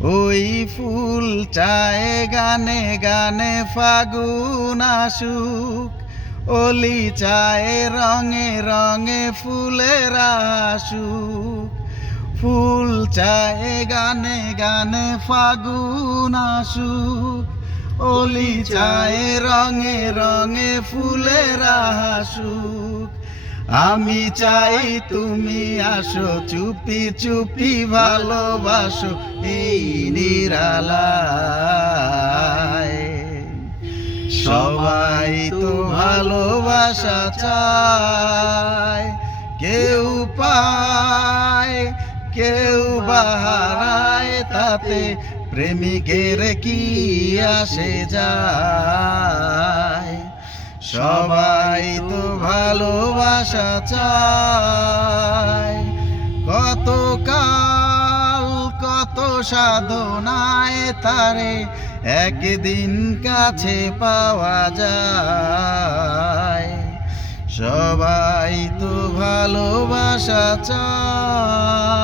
ওই ফুল চায় গানে গানে ফাগুন আসুক, অলি চায় রঙে রঙে ফুলের আসুক। ফুল চায় গানে গানে ফাগুন আসুক, অলি চায় রঙে রঙে ফুলের আসুক। আমি চাই তুমি আসো, চুপি চুপি ভালোবাসো এই নিরালায়। সবাই তো ভালোবাসা চায়, কেউ পায় কেউ বাহারায়, তাতে প্রেমিকের কি আসে যায়। সবাই তো ভালোবাসা চায়, কত কাল কত সাধনায় তারে একদিন কাছে পাওয়া যায়। সবাই তো ভালোবাসা চায়।